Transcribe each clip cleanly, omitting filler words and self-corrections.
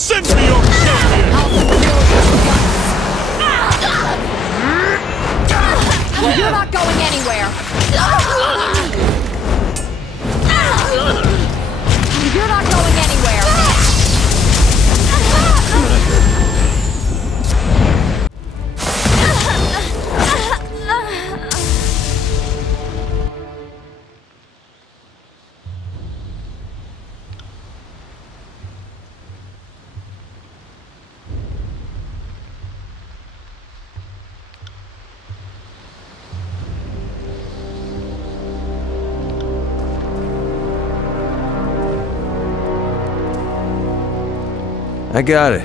Send me your champion! You're not going anywhere! You're not going anywhere! I got it.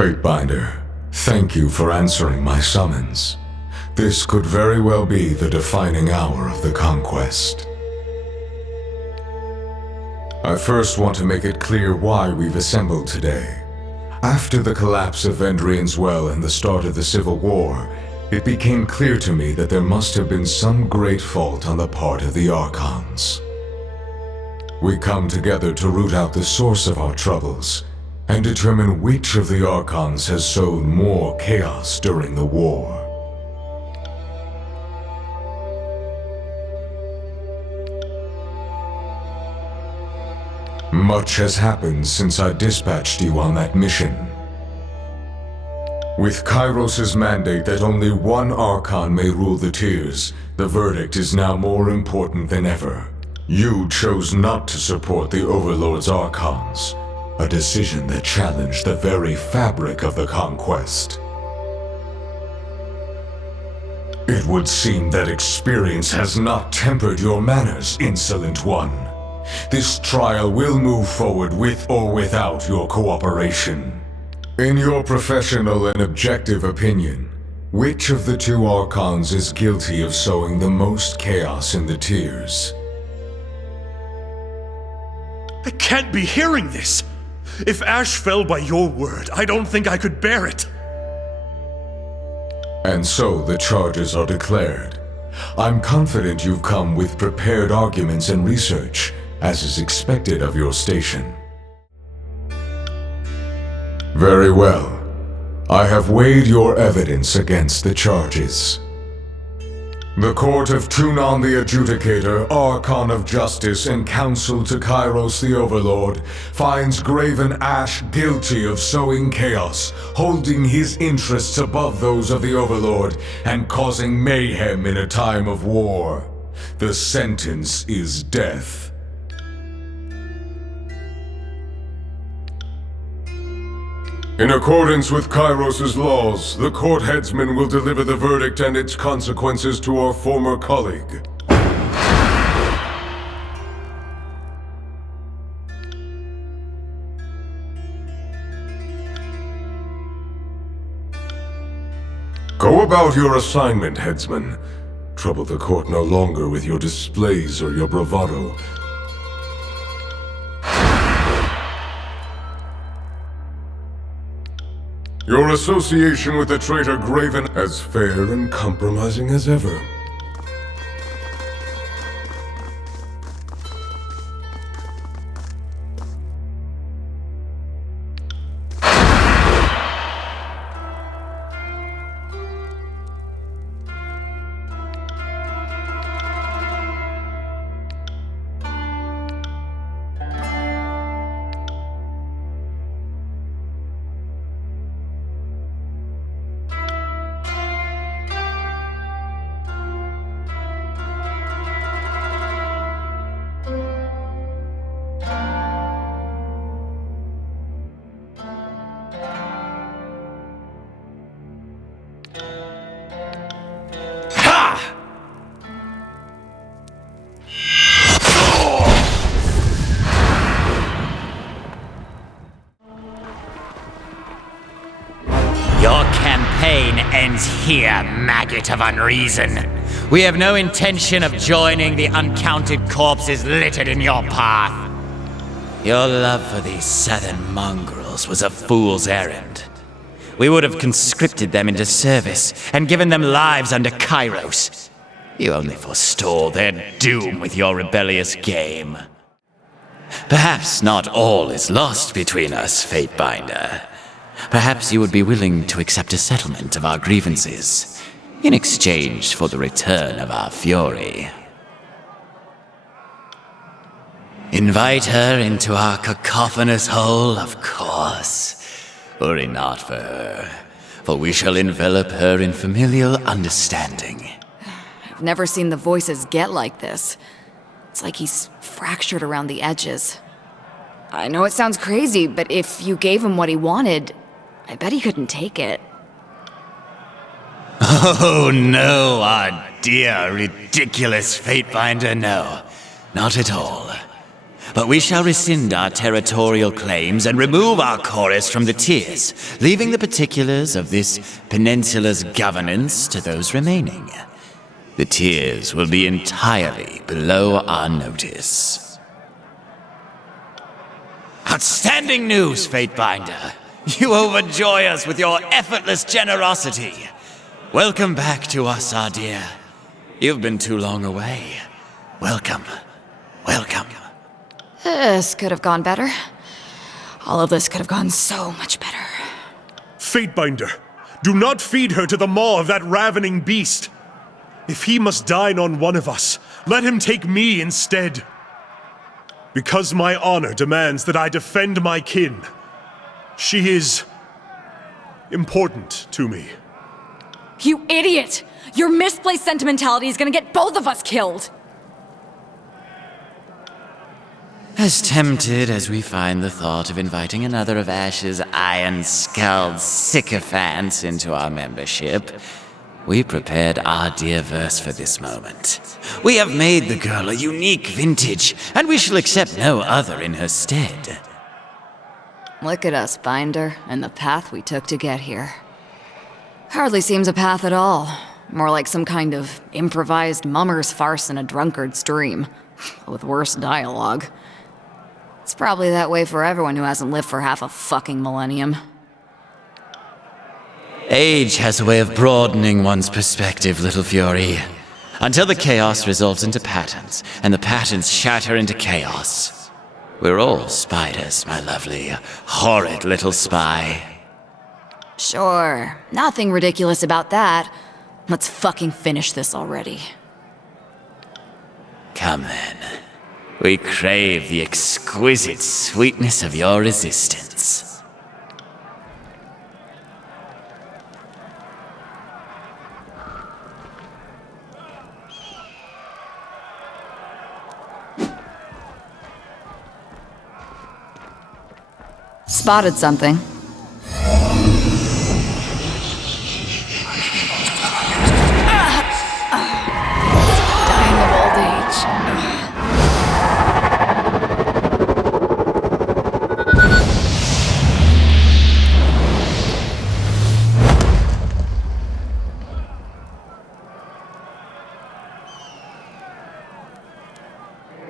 Fatebinder, thank you for answering my summons. This could very well be the defining hour of the conquest. I first want to make it clear why we've assembled today. After the collapse of Vendrian's Well and the start of the Civil War, it became clear to me that there must have been some great fault on the part of the Archons. We come together to root out the source of our troubles and determine which of the Archons has sowed more chaos during the war. Much has happened since I dispatched you on that mission. With Kairos' mandate that only one Archon may rule the Tiers, the verdict is now more important than ever. You chose not to support the Overlord's Archons, a decision that challenged the very fabric of the conquest. It would seem that experience has not tempered your manners, insolent one. This trial will move forward with or without your cooperation. In your professional and objective opinion, which of the two Archons is guilty of sowing the most chaos in the Tiers? I can't be hearing this! If Ash fell by your word, I don't think I could bear it! And so the charges are declared. I'm confident you've come with prepared arguments and research, as is expected of your station. Very well. I have weighed your evidence against the charges. The Court of Tunon the Adjudicator, Archon of Justice, and Counsel to Kairos the Overlord finds Graven Ash guilty of sowing chaos, holding his interests above those of the Overlord, and causing mayhem in a time of war. The sentence is death. In accordance with Kairos' laws, the court headsman will deliver the verdict and its consequences to our former colleague. Go about your assignment, headsman. Trouble the court no longer with your displays or your bravado. Your association with the traitor Graven as fair and compromising as ever. Your campaign ends here, maggot of unreason. We have no intention of joining the uncounted corpses littered in your path. Your love for these southern mongrels was a fool's errand. We would have conscripted them into service and given them lives under Kairos. You only forestall their doom with your rebellious game. Perhaps not all is lost between us, Fatebinder. Perhaps you would be willing to accept a settlement of our grievances in exchange for the return of our fury. Invite her into our cacophonous hole, of course. Worry not for her, for we shall envelop her in familial understanding. I've never seen the voices get like this. It's like he's fractured around the edges. I know it sounds crazy, but if you gave him what he wanted, I bet he couldn't take it. Oh no, our dear, ridiculous Fatebinder, no. Not at all. but we shall rescind our territorial claims and remove our chorus from the tiers, leaving the particulars of this peninsula's governance to those remaining. The tiers will be entirely below our notice. Outstanding news, Fatebinder! You overjoy us with your effortless generosity. Welcome back to us, our dear. You've been too long away. Welcome. Welcome. This could have gone better. All of this could have gone so much better. Fatebinder, do not feed her to the maw of that ravening beast. If he must dine on one of us, let him take me instead. Because my honor demands that I defend my kin. She is important to me. You idiot! Your misplaced sentimentality is gonna get both of us killed! As tempted as we find the thought of inviting another of Ash's iron-skulled sycophants into our membership, we prepared our dear verse for this moment. We have made the girl a unique vintage, and we shall accept no other in her stead. Look at us, Binder, and the path we took to get here. Hardly seems a path at all. More like some kind of improvised mummer's farce in a drunkard's dream, with worse dialogue. It's probably that way for everyone who hasn't lived for half a fucking millennium. Age has a way of broadening one's perspective, little Fury. Until the chaos resolves into patterns, and the patterns shatter into chaos. We're all spiders, my lovely, horrid little spy. Sure, nothing ridiculous about that. Let's fucking finish this already. Come then. We crave the exquisite sweetness of your resistance. Spotted something. Dying of old age.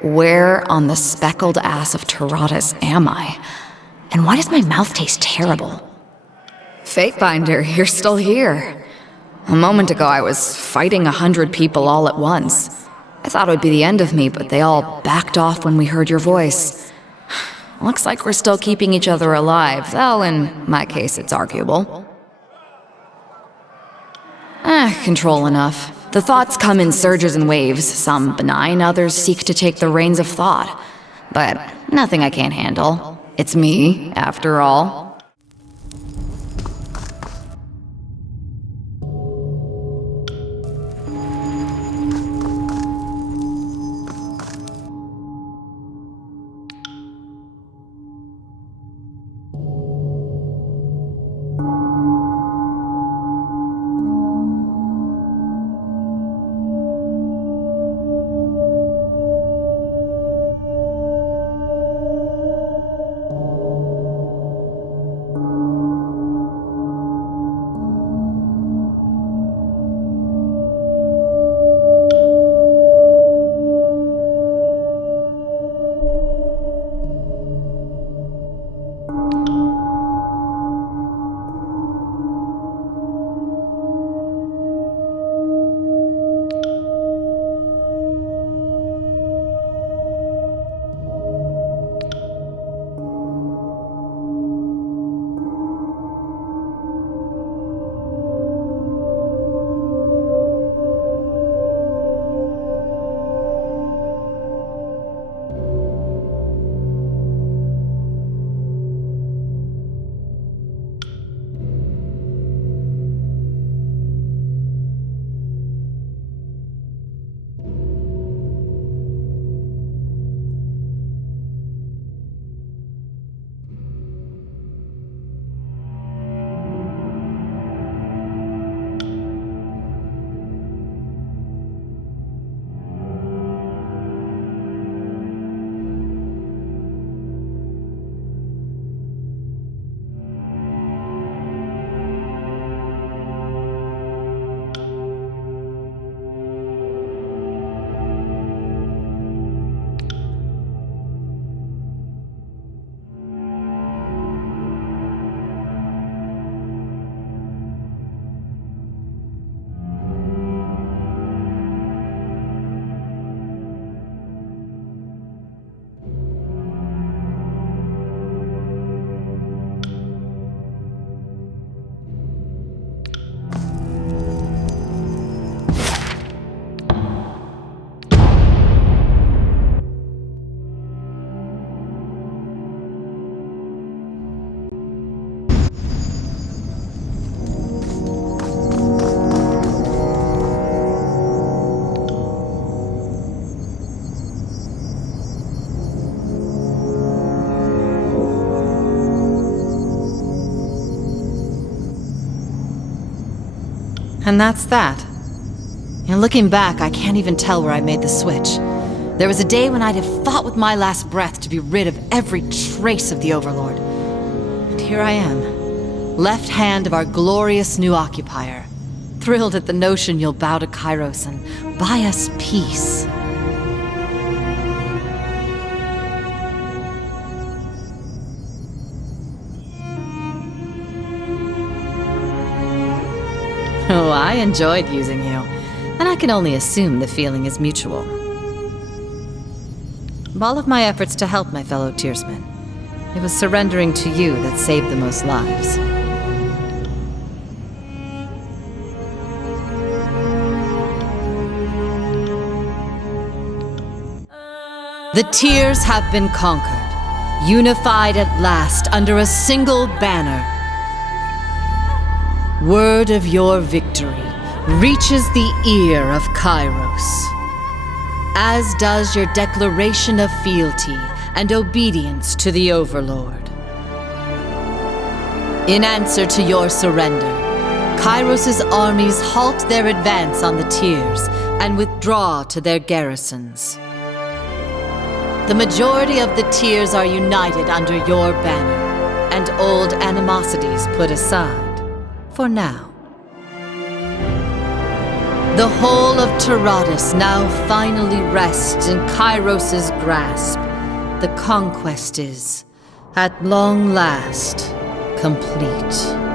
Where on the speckled ass of Tyranny am I? And why does my mouth taste terrible? Fatebinder, you're still here. A moment ago I was fighting 100 people all at once. I thought it would be the end of me, but they all backed off when we heard your voice. Looks like we're still keeping each other alive, though in my case it's arguable. Control enough. The thoughts come in surges and waves, some benign, others seek to take the reins of thought. But nothing I can't handle. It's me, after all. And that's that. And looking back, I can't even tell where I made the switch. There was a day when I'd have fought with my last breath to be rid of every trace of the Overlord. And here I am, left hand of our glorious new occupier, thrilled at the notion you'll bow to Kairos and buy us peace. Oh, I enjoyed using you, and I can only assume the feeling is mutual. All of my efforts to help my fellow Tearsmen, it was surrendering to you that saved the most lives. The Tears have been conquered, unified at last under a single banner. Word of your victory reaches the ear of Kairos, as does your declaration of fealty and obedience to the Overlord. In answer to your surrender, Kairos' armies halt their advance on the Tears and withdraw to their garrisons. The majority of the Tears are united under your banner, and old animosities put aside. For now. The whole of Taratus now finally rests in Kairos' grasp. The conquest is, at long last, complete.